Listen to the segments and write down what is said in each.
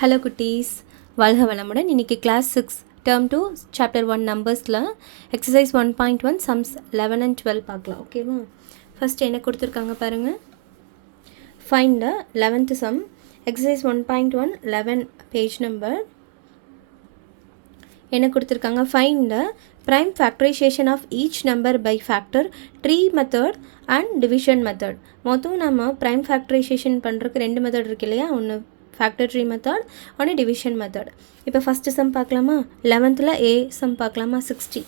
Hello குட்டீஸ், வாழ்க வளமுடன். இன்றைக்கி கிளாஸ் 6 டேர்ம் 2 சாப்டர் 1 நம்பர்ஸில் எக்ஸசைஸ் 1.1 சம்ஸ் 11 and 12 பார்க்கலாம். ஓகேவா? ஃபஸ்ட்டு என்ன கொடுத்துருக்காங்க பாருங்கள். Find the 11th sum. Exercise 1.1 11 page number என்ன கொடுத்துருக்காங்க. Find the prime factorisation of each number by factor, tree method and division method. மொத்தம் நம்ம ப்ரைம் ஃபேக்டரைசேஷன் பண்ணுறதுக்கு 2 மெத்தட் இருக்கு இல்லையா? ஒன்று ஃபேக்டர் ட்ரீ மெத்தட், ஒன்று டிவிஷன் மெத்தட். இப்போ ஃபஸ்ட்டு சம் பார்க்கலாமா? 11th ஏ சம் பார்க்கலாமா? 60.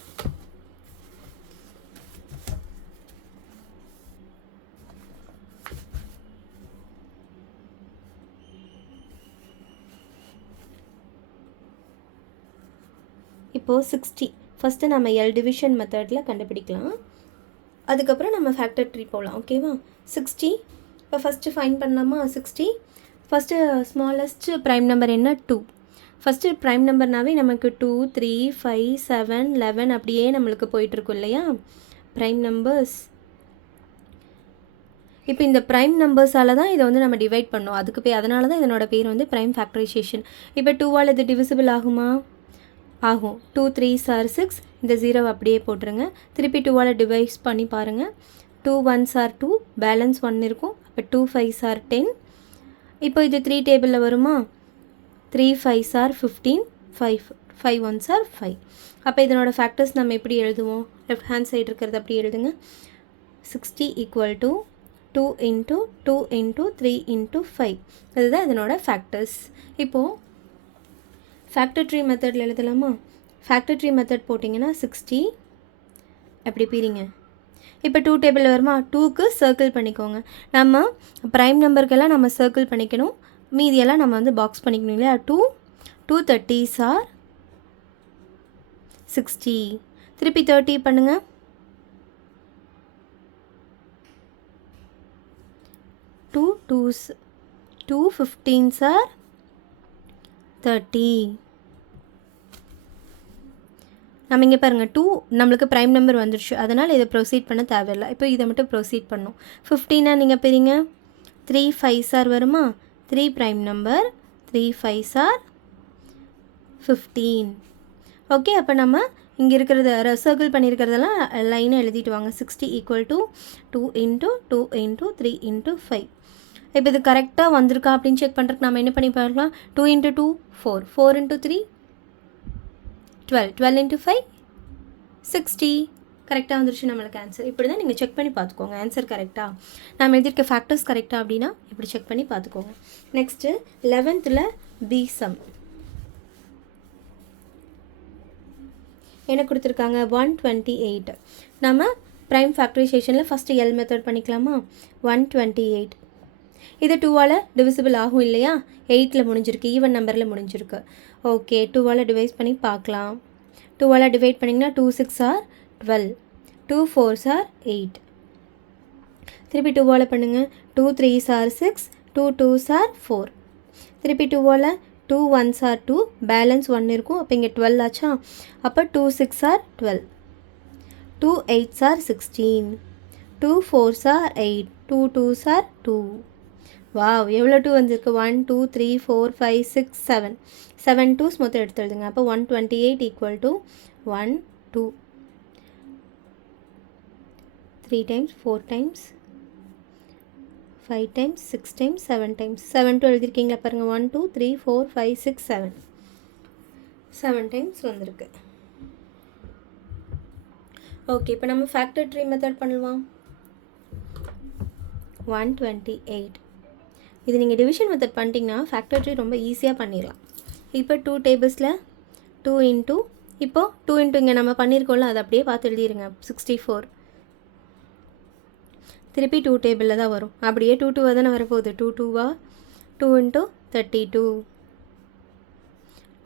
இப்போது 60 ஃபஸ்ட்டு நம்ம எல் டிவிஷன் மெத்தடில் கண்டுபிடிக்கலாம். அதுக்கப்புறம் நம்ம ஃபேக்டர் ட்ரீ போகலாம். ஓகேவா? 60 இப்போ ஃபஸ்ட்டு ஃபைன் பண்ணலாமா? 60 ஃபஸ்ட்டு ஸ்மாலஸ்ட் ப்ரைம் நம்பர் என்ன? 2. ஃபஸ்ட்டு ப்ரைம் நம்பர்னாவே நமக்கு 2, 3, 5, 7, 11 அப்படியே நம்மளுக்கு போயிட்டுருக்கும் இல்லையா ப்ரைம் நம்பர்ஸ். இப்போ இந்த ப்ரைம் நம்பர்ஸால் தான் இதை வந்து நம்ம டிவைட் பண்ணோம். அதனால தான் இதனோட பேர் வந்து ப்ரைம் ஃபேக்டரைசேஷன். இப்போ 2ஆல் இது டிவிசிபிள் ஆகுமா? ஆகும். 2 3s are 6. இந்த 0 அப்படியே போட்டுருங்க. திருப்பி 2ஆல் டிவைஸ் பண்ணி பாருங்கள். 2 1s are 2, பேலன்ஸ் 1 இருக்கும். அப்போ 2 5s are 10. இப்போ இது 3 டேபிளில் வருமா? 3 5s are 15, 5 1s are 5. அப்போ இதனோட ஃபேக்டர்ஸ் நம்ம எப்படி எழுதுவோம்? லெஃப்ட் ஹேண்ட் சைடு இருக்கிறது அப்படி எழுதுங்க. 60 equal to 2 into 2 into 3 into 5. இதுதான் இதனோட ஃபேக்டர்ஸ். இப்போது ஃபேக்டர் ட்ரீ மெத்தடில் எழுதலாமா? ஃபேக்டர் ட்ரீ மெத்தட் போட்டிங்கன்னா 60 அப்படி பிரிங்க. இப்போ 2 டேபிள் வருமா? 2க்கு சர்க்கிள் பண்ணிக்கோங்க. நம்ம ப்ரைம் நம்பருக்கெல்லாம் நம்ம சர்க்கிள் பண்ணிக்கணும், மீதியெல்லாம் நம்ம வந்து பாக்ஸ் பண்ணிக்கணும் இல்லையா? 2 30s are 60. திருப்பி 30 பண்ணுங்கள். 2 2s 2 15s are 30. நம்ம இங்கே பாருங்கள், 2 நம்மளுக்கு ப்ரைம் நம்பர் வந்துடுச்சு, அதனால் இதை ப்ரொசீட் பண்ண தேவையில்லை. இப்போ இதை மட்டும் ப்ரொசீட் பண்ணும். 15 நீங்கள் பிரிங்க. 3 5s are வருமா? 3 prime number, 3 5s are 15. Okay, அப்போ நம்ம இங்கே இருக்கிறத சர்க்கிள் பண்ணியிருக்கிறதெல்லாம் லைனை எழுதிட்டு வாங்க. 60 equal to 2 into 2 into 3 into 5. இப்போ இது கரெக்டாக வந்திருக்கா அப்படின்னு செக் பண்ணுறதுக்கு நம்ம என்ன பண்ணி பார்க்கலாம்? 2 இன்ட்டு 2 4, 4 இன்ட்டு 3 12, 12 இன்ட்டு 5 60. கரெக்டாக வந்துருச்சு நம்மளுக்கு ஆன்சர். இப்படி தான் நீங்கள் செக் பண்ணி பார்த்துக்கோங்க ஆன்சர் கரெக்டாக, நம்ம எழுதியிருக்க ஃபேக்டர்ஸ் கரெக்டாக அப்படின்னா இப்படி செக் பண்ணி பார்த்துக்கோங்க. நெக்ஸ்ட்டு 11th பி சம் என்ன கொடுத்துருக்காங்க? 128. நம்ம ப்ரைம் ஃபேக்டரைசேஷனில் ஃபஸ்ட்டு எல் மெத்தட் பண்ணிக்கலாமா? 128 இது 2ஆல் டிவிசிபிள் ஆகும் இல்லையா? 8ல் முடிஞ்சிருக்கு, ஈவன் நம்பரில் முடிஞ்சிருக்கு. ஓகே, 2ஆல் டிவைஸ் பண்ணி பார்க்கலாம். 2ஆல் டிவைட் பண்ணிங்கன்னா 2 6 are 12, 2 4s are 8. திருப்பி 2ஆல் பண்ணுங்கள். 2 3s are 6, 2 2s are 4. திருப்பி 2ஆல் 2 1s are 2, பேலன்ஸ் 1 இருக்கும். அப்போ இங்கே 12 ஆச்சா? அப்போ 2 6 are 12, 2 8s are 16, 2 4s are 8, 2 2s are 2. Wow, எவ்வளோ 2 வந்துருக்கு? 1 2 3 4 5 6 7, 7 2s மொத்தம் எடுத்து எழுதுங்க. அப்போ 128 equal to 1 2 3 times 4 times 5 times 6 times 7 times 7 2 எழுதிருக்கீங்களா பாருங்கள். 1 2 3 4 5 6 7, 7 times வந்திருக்கு. ஓகே, இப்போ நம்ம ஃபேக்டர் ட்ரீ மெத்தட் பண்ணலாம். 128 இது நீங்கள் டிவிஷன் மெத்தட் பண்ணிட்டீங்கன்னா ஃபேக்டர் ட்ரீ ரொம்ப ஈஸியாக பண்ணிடலாம். இப்போ 2 டேபிள்ஸில் 2 இன்ட்டு, இப்போது 2 இன்ட்டு இங்கே நம்ம பண்ணியிருக்கோம்ல, அதை அப்படியே பார்த்து எழுதிடுங்க. 64. திருப்பி 2 டேபிளில் தான் வரும். அப்படியே 2 2 தானே வரப்போகுது. 2 2 2 into 32,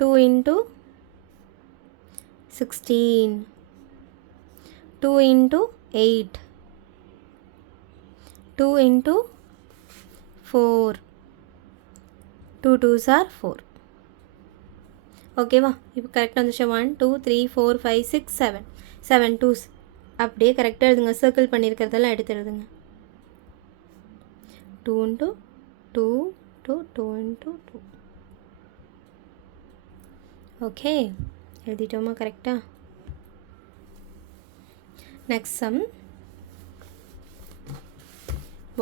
2 into 16, 2 into 8, 2 into 4, 2 2s are 4. ஓகேவா? இப்போ கரெக்டாக வந்துச்சு. 1 2 3 4 5 6 7, 7 2s அப்படியே கரெக்டாக எழுதுங்க. சர்க்கிள் பண்ணியிருக்கிறதெல்லாம் எடுத்து எழுதுங்க. 2 into 2 2 2 into 2. ஓகே, எழுதிட்டோமா கரெக்டாக? Next sum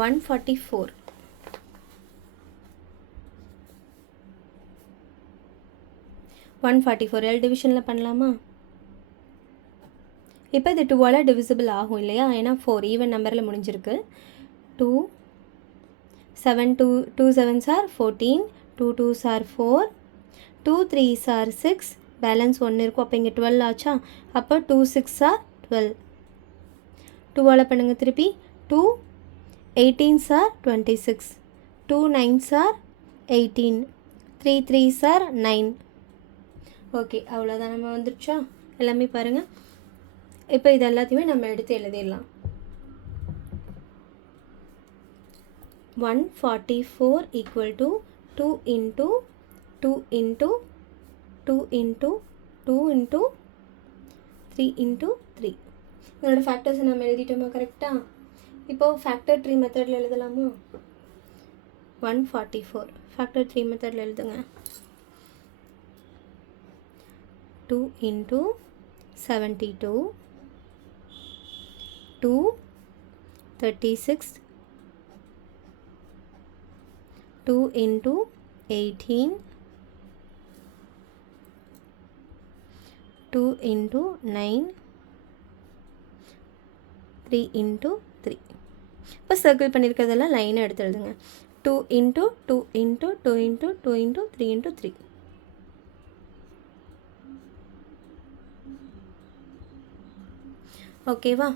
144. 144 எல் டிவிஷனில் பண்ணலாமா? இப்போ இது 2ஆல் டிவிசிபிள் ஆகும் இல்லையா? ஏன்னா 4 ஈவன் நம்பரில் முடிஞ்சிருக்கு. 2 7 2 7s are 14, 2 2s are 4, 2 3s are 6, balance 1 இருக்கும். அப்போ இங்கே 12 ஆச்சா? அப்போ 2 6 are 12. 2ஆல் பண்ணுங்கள் திருப்பி. 2 18s are 26, 2 9s are 18, 3 3s are 9. Okay, அவ்வளோதான். நம்ம வந்துடுச்சா? எல்லாமே பாருங்கள். இப்போ இது எல்லாத்தையுமே நம்ம எடுத்து எழுதிடலாம். 144 equal to 2 into 2 into 2 into 2 into 3 into 3. இதோட ஃபேக்டர்ஸை நம்ம எழுதிட்டோமா கரெக்டாக? இப்போது ஃபேக்டர் ட்ரீ மெத்தடில் எழுதலாமா? 144 ஃபேக்டர் ட்ரீ மெத்தடில் எழுதுங்க. 2 into 72, 2 36, 2 into 18, 2 into 9, 3 into 3. இப்போ சர்க்கிள் பண்ணியிருக்கிறதெல்லாம் லைனை எடுத்து எழுதுங்க. 2 into 2 into 2 into 2 into 3 into 3. ஓகேவா?